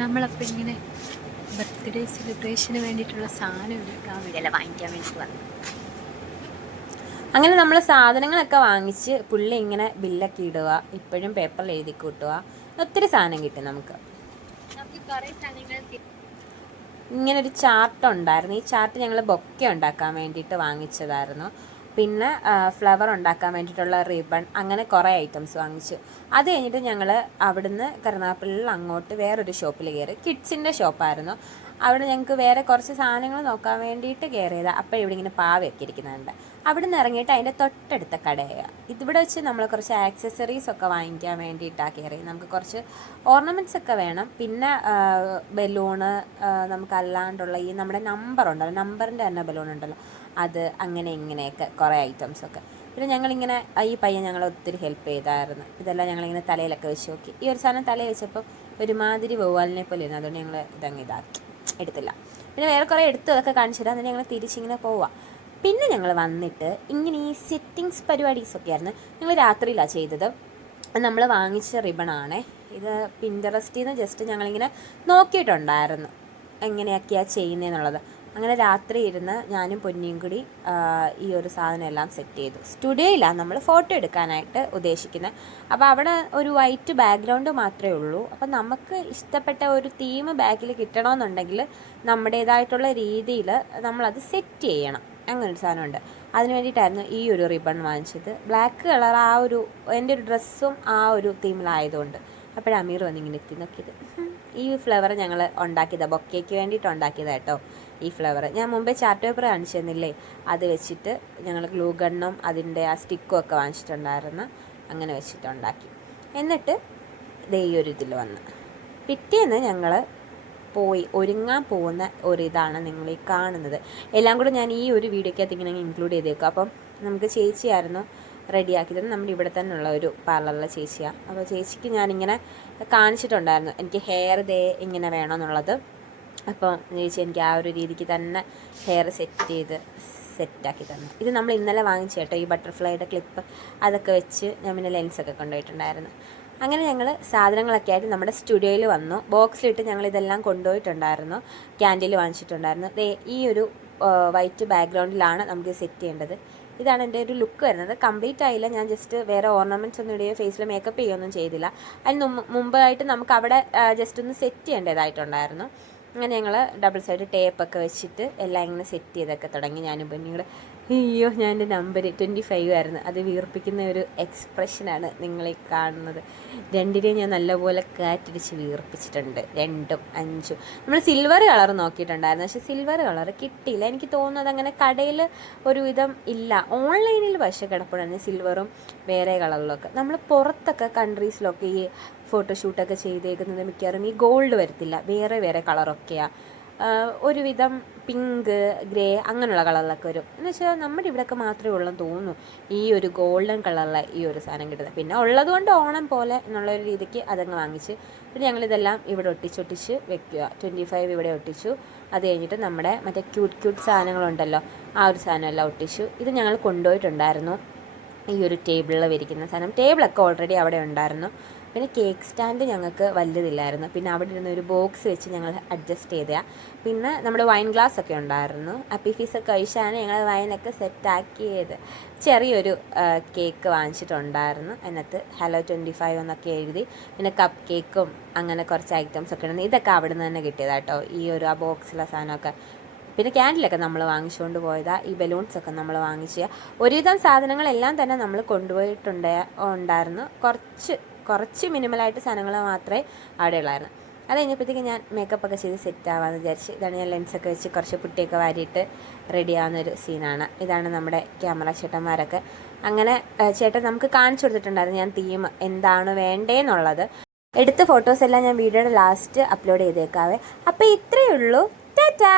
നമ്മളപ്പോൾ ഇങ്ങനെ ബർത്ത്ഡേ സെലിബ്രേഷന് വേണ്ടിയിട്ടുള്ള സാധനം എടുക്കാൻ വേണ്ടിയല്ല വാങ്ങിക്കാൻ വേണ്ടി വന്നു. അങ്ങനെ നമ്മൾ സാധനങ്ങളൊക്കെ വാങ്ങിച്ച് പുള്ളി ഇങ്ങനെ ബില്ലൊക്കെ ഇടുക, ഇപ്പോഴും പേപ്പറിൽ എഴുതി കൂട്ടുക. ഒത്തിരി സാധനം കിട്ടും നമുക്ക്. ഇങ്ങനൊരു ചാർട്ട് ഉണ്ടായിരുന്നു. ഈ ചാർട്ട് ഞങ്ങൾ ബൊക്കെ ഉണ്ടാക്കാൻ വേണ്ടിയിട്ട് വാങ്ങിച്ചതായിരുന്നു. പിന്നെ ഫ്ലവർ ഉണ്ടാക്കാൻ വേണ്ടിയിട്ടുള്ള റിബൺ, അങ്ങനെ കുറേ ഐറ്റംസ് വാങ്ങിച്ചു. അത് കഴിഞ്ഞിട്ട് ഞങ്ങൾ അവിടുന്ന് കരുനാഗപ്പള്ളിയിൽ അങ്ങോട്ട് വേറൊരു ഷോപ്പിൽ കയറി. കിഡ്സിൻ്റെ ഷോപ്പായിരുന്നു. അവിടെ ഞങ്ങൾക്ക് വേറെ കുറച്ച് സാധനങ്ങൾ നോക്കാൻ വേണ്ടിയിട്ട് കയറിയതാണ്. അപ്പോൾ ഇവിടെ ഇങ്ങനെ പാവയൊക്കെ ഇരിക്കുന്നുണ്ട്. അവിടെ നിന്ന് ഇറങ്ങിയിട്ട് അതിൻ്റെ തൊട്ടടുത്ത കടയാണ്. ഇതിവിടെ വെച്ച് നമ്മൾ കുറച്ച് ആക്സസറീസ് ഒക്കെ വാങ്ങിക്കാൻ വേണ്ടിയിട്ടാണ് കയറി. നമുക്ക് കുറച്ച് ഓർണമെൻറ്റ്സ് ഒക്കെ വേണം. പിന്നെ ബലൂണ്, നമുക്കല്ലാണ്ടുള്ള ഈ നമ്മുടെ നമ്പർ ഉണ്ടല്ലോ, നമ്പറിൻ്റെ തന്നെ ബലൂൺ ഉണ്ടല്ലോ, അത് അങ്ങനെ ഇങ്ങനെയൊക്കെ കുറേ ഐറ്റംസൊക്കെ. പിന്നെ ഞങ്ങളിങ്ങനെ ഈ പയ്യൻ ഞങ്ങളെ ഒത്തിരി ഹെൽപ്പ് ചെയ്തായിരുന്നു. ഇതെല്ലാം ഞങ്ങളിങ്ങനെ തലയിലൊക്കെ വെച്ച് നോക്കി. ഈ ഒരു സാധനം തലയിൽ വെച്ചപ്പോൾ ഒരുമാതിരി വവ്വാലിനെ പോലെ ഇരുന്നു. അതുകൊണ്ട് ഞങ്ങൾ ഇതങ്ങ് ഇതാക്കി എടുത്തില്ല. പിന്നെ വേറെ കുറേ എടുത്ത് അതൊക്കെ കാണിച്ചു തരാം. എന്നിട്ട് ഞങ്ങൾ തിരിച്ചിങ്ങനെ പോവാം. പിന്നെ ഞങ്ങൾ വന്നിട്ട് ഇങ്ങനെ ഈ സെറ്റിങ്സ് പരിപാടീസൊക്കെ ആയിരുന്നു. ഞങ്ങൾ രാത്രിയിലാണ് ചെയ്തത്. നമ്മൾ വാങ്ങിച്ച റിബണാണേ ഇത്. പിൻറ്ററസ്റ്റിൽ നിന്ന് ജസ്റ്റ് ഞങ്ങളിങ്ങനെ നോക്കിയിട്ടുണ്ടായിരുന്നു എങ്ങനെയൊക്കെയാണ് ചെയ്യുന്നതെന്നുള്ളത്. അങ്ങനെ രാത്രി ഇരുന്ന് ഞാനും പൊന്നിയും കൂടി ഈ ഒരു സാധനം എല്ലാം സെറ്റ് ചെയ്തു. സ്റ്റുഡിയോയിലാണ് നമ്മൾ ഫോട്ടോ എടുക്കാനായിട്ട് ഉദ്ദേശിക്കുന്നത്. അപ്പോൾ അവിടെ ഒരു വൈറ്റ് ബാക്ക്ഗ്രൗണ്ട് മാത്രമേ ഉള്ളൂ. അപ്പോൾ നമുക്ക് ഇഷ്ടപ്പെട്ട ഒരു തീം ബാക്കിൽ കിട്ടണമെന്നുണ്ടെങ്കിൽ നമ്മുടേതായിട്ടുള്ള രീതിയിൽ നമ്മളത് സെറ്റ് ചെയ്യണം. അങ്ങനൊരു സാധനമുണ്ട്. അതിന് വേണ്ടിയിട്ടായിരുന്നു ഈ ഒരു റിബൺ വാങ്ങിച്ചത്. ബ്ലാക്ക് കളർ ആ ഒരു എൻ്റെ ഒരു ഡ്രസ്സും ആ ഒരു തീമിലായതുകൊണ്ട്. അപ്പോഴാണ് അമീർ വന്നിങ്ങനെ എത്തി നോക്കിയത്. ഈ ഫ്ലവർ ഞങ്ങൾ ഉണ്ടാക്കിയതാണ്, ബൊക്കേക്ക് വേണ്ടിയിട്ട് ഉണ്ടാക്കിയതാണ് കേട്ടോ. ഈ ഫ്ലവർ ഞാൻ മുമ്പേ ചാർട്ട് പേപ്പർ കാണിച്ചു തന്നില്ലേ, അത് വെച്ചിട്ട് ഞങ്ങൾ ഗ്ലൂ ഗണ്ണും അതിൻ്റെ ആ സ്റ്റിക്കും ഒക്കെ വാങ്ങിച്ചിട്ടുണ്ടായിരുന്നു. അങ്ങനെ വെച്ചിട്ടുണ്ടാക്കി. എന്നിട്ട് ദേ ഈ ഒരു ഇതിൽ വന്ന് പിറ്റേന്ന് ഞങ്ങൾ പോയി ഒരുങ്ങാൻ പോകുന്ന ഒരിതാണ് നിങ്ങൾ ഈ കാണുന്നത്. എല്ലാം കൂടെ ഞാൻ ഈ ഒരു വീഡിയോക്കകത്ത് ഇങ്ങനെ ഇൻക്ലൂഡ് ചെയ്തേക്കും. അപ്പം നമുക്ക് ചേച്ചിയായിരുന്നു റെഡിയാക്കിയത്. നമ്മുടെ ഇവിടെ തന്നെ ഉള്ള ഒരു പാർലറിലെ ചേച്ചിയാണ്. അപ്പോൾ ചേച്ചിക്ക് ഞാനിങ്ങനെ കാണിച്ചിട്ടുണ്ടായിരുന്നു എനിക്ക് ഹെയർ ദേ ഇങ്ങനെ വേണമെന്നുള്ളത്. അപ്പോൾ ചേച്ചി എനിക്ക് ആ ഒരു രീതിക്ക് തന്നെ ഹെയർ സെറ്റാക്കി തന്നു. ഇത് നമ്മൾ ഇന്നലെ വാങ്ങിച്ചു കേട്ടോ, ഈ ബട്ടർഫ്ലൈയുടെ ക്ലിപ്പ്. അതൊക്കെ വെച്ച് ഞാൻ പിന്നെ ലെൻസൊക്കെ കൊണ്ടുപോയിട്ടുണ്ടായിരുന്നു. അങ്ങനെ ഞങ്ങൾ സാധനങ്ങളൊക്കെ ആയിട്ട് നമ്മുടെ സ്റ്റുഡിയോയിൽ വന്നു. ബോക്സിലിട്ട് ഞങ്ങളിതെല്ലാം കൊണ്ടുപോയിട്ടുണ്ടായിരുന്നു. ക്യാൻഡിൽ വാങ്ങിച്ചിട്ടുണ്ടായിരുന്നു. ഈ ഒരു വൈറ്റ് ബാക്ക്ഗ്രൗണ്ടിലാണ് നമുക്ക് സെറ്റ് ചെയ്യേണ്ടത്. ഇതാണ് എൻ്റെ ഒരു ലുക്ക് വരുന്നത്. കംപ്ലീറ്റ് ആയില്ല. ഞാൻ ജസ്റ്റ് വേറെ ഓർണമെൻറ്റ്സ് ഒന്നും ഇടുകയോ ഫേസിൽ മേക്കപ്പ് ചെയ്യുകയൊന്നും ചെയ്തില്ല. അതിന് മുമ്പായിട്ട് നമുക്ക് അവിടെ ജസ്റ്റ് ഒന്ന് സെറ്റ് ചെയ്യേണ്ടതായിട്ടുണ്ടായിരുന്നു. അങ്ങനെ ഞങ്ങൾ ഡബിൾ സൈഡ് ടേപ്പൊക്കെ വെച്ചിട്ട് എല്ലാം ഇങ്ങനെ സെറ്റ് ചെയ്തൊക്കെ തുടങ്ങി. ഞാനും പൊന്നിയുടെ അയ്യോ ഞാൻ എൻ്റെ നമ്പർ 25 ആയിരുന്നു. അത് വീർപ്പിക്കുന്ന ഒരു എക്സ്പ്രഷനാണ് നിങ്ങളീ കാണുന്നത്. രണ്ടിനെയും ഞാൻ നല്ലപോലെ കാറ്റടിച്ച് വീർപ്പിച്ചിട്ടുണ്ട്, 2ഉം 5ഉം. നമ്മൾ സിൽവർ കളർ നോക്കിയിട്ടുണ്ടായിരുന്നു, പക്ഷേ സിൽവർ കളർ കിട്ടിയില്ല. എനിക്ക് തോന്നുന്നത് അങ്ങനെ കടയിൽ ഒരുവിധം ഇല്ല. ഓൺലൈനിൽ പക്ഷേ കിടപ്പുണ്ടായിരുന്നു സിൽവറും വേറെ കളറിലൊക്കെ. നമ്മൾ പുറത്തൊക്കെ കൺട്രീസിലൊക്കെ ഈ ഫോട്ടോഷൂട്ടൊക്കെ ചെയ്തേക്കുന്നത് മിക്കവാറും ഈ ഗോൾഡ് വരത്തില്ല, വേറെ വേറെ കളറൊക്കെയാണ്. ഒരുവിധം പിങ്ക്, ഗ്രേ അങ്ങനെയുള്ള കളറിലൊക്കെ വരും. എന്ന് വെച്ചാൽ നമ്മുടെ ഇവിടെയൊക്കെ മാത്രമേ ഉള്ളെന്ന് തോന്നുന്നു ഈ ഒരു ഗോൾഡൻ കളറിലെ ഈ ഒരു സാധനം കിട്ടുന്നത്. പിന്നെ ഉള്ളതുകൊണ്ട് ഓണം പോലെ എന്നുള്ളൊരു രീതിക്ക് അതങ്ങ് വാങ്ങിച്ച് പിന്നെ ഞങ്ങളിതെല്ലാം ഇവിടെ ഒട്ടിച്ചൊട്ടിച്ച് വെക്കുക. 25 ഇവിടെ ഒട്ടിച്ചു. അത് കഴിഞ്ഞിട്ട് നമ്മുടെ മറ്റേ ക്യൂട്ട് സാധനങ്ങളുണ്ടല്ലോ, ആ ഒരു സാധനമെല്ലാം ഒട്ടിച്ചു. ഇത് ഞങ്ങൾ കൊണ്ടുപോയിട്ടുണ്ടായിരുന്നു. ഈ ഒരു ടേബിളിൽ വിരിക്കുന്ന സാധനം, ടേബിളൊക്കെ ഓൾറെഡി അവിടെ ഉണ്ടായിരുന്നു. പിന്നെ കേക്ക് സ്റ്റാൻഡ് ഞങ്ങൾക്ക് വലുതില്ലായിരുന്നു. പിന്നെ അവിടെ ഇരുന്ന് ഒരു ബോക്സ് വെച്ച് ഞങ്ങൾ അഡ്ജസ്റ്റ് ചെയ്തതാണ്. പിന്നെ നമ്മുടെ വൈൻ ഗ്ലാസ് ഒക്കെ ഉണ്ടായിരുന്നു. അപ്പി ഫീസൊക്കെ കഴിച്ചാണ് ഞങ്ങൾ വൈനൊക്കെ സെറ്റാക്കിയത്. ചെറിയൊരു കേക്ക് വാങ്ങിച്ചിട്ടുണ്ടായിരുന്നു. അതിനകത്ത് ഹലോ 25 എന്നൊക്കെ എഴുതി. പിന്നെ കപ്പ് കേക്കും അങ്ങനെ കുറച്ച് ഐറ്റംസ് ഒക്കെ ഉണ്ട്. ഇതൊക്കെ അവിടെ നിന്ന് തന്നെ കിട്ടിയതാട്ടോ, ഈ ഒരു ആ ബോക്സിലെ സാധനമൊക്കെ. പിന്നെ ക്യാൻഡിലൊക്കെ നമ്മൾ വാങ്ങിച്ചുകൊണ്ട് പോയതാണ്. ഈ ബലൂൺസൊക്കെ നമ്മൾ വാങ്ങിച്ച ഒരുവിധം സാധനങ്ങളെല്ലാം തന്നെ നമ്മൾ ഉണ്ടായിരുന്നു. കുറച്ച് മിനിമലായിട്ട് സാധനങ്ങൾ മാത്രമേ അവിടെ ഉള്ളായിരുന്നു. അത് കഴിഞ്ഞപ്പോഴത്തേക്ക് ഞാൻ മേക്കപ്പൊക്കെ ചെയ്ത് സെറ്റ് ആവാമെന്ന് വിചാരിച്ച്. ഇതാണ് ഞാൻ ലെൻസൊക്കെ വെച്ച് കുറച്ച് പുട്ടിയൊക്കെ വാരിയിട്ട് റെഡി ആവുന്നൊരു സീനാണ്. ഇതാണ് നമ്മുടെ ക്യാമറ ചേട്ടന്മാരൊക്കെ. അങ്ങനെ ചേട്ടൻ നമുക്ക് കാണിച്ചു കൊടുത്തിട്ടുണ്ടായിരുന്നു ഞാൻ തീം എന്താണ് വേണ്ടതെന്നുള്ളത്. എടുത്ത ഫോട്ടോസ് എല്ലാം ഞാൻ വീഡിയോയുടെ ലാസ്റ്റ് അപ്ലോഡ് ചെയ്തേക്കാവേ. അപ്പോൾ ഇത്രയേ ഉള്ളൂ. ടാറ്റാ.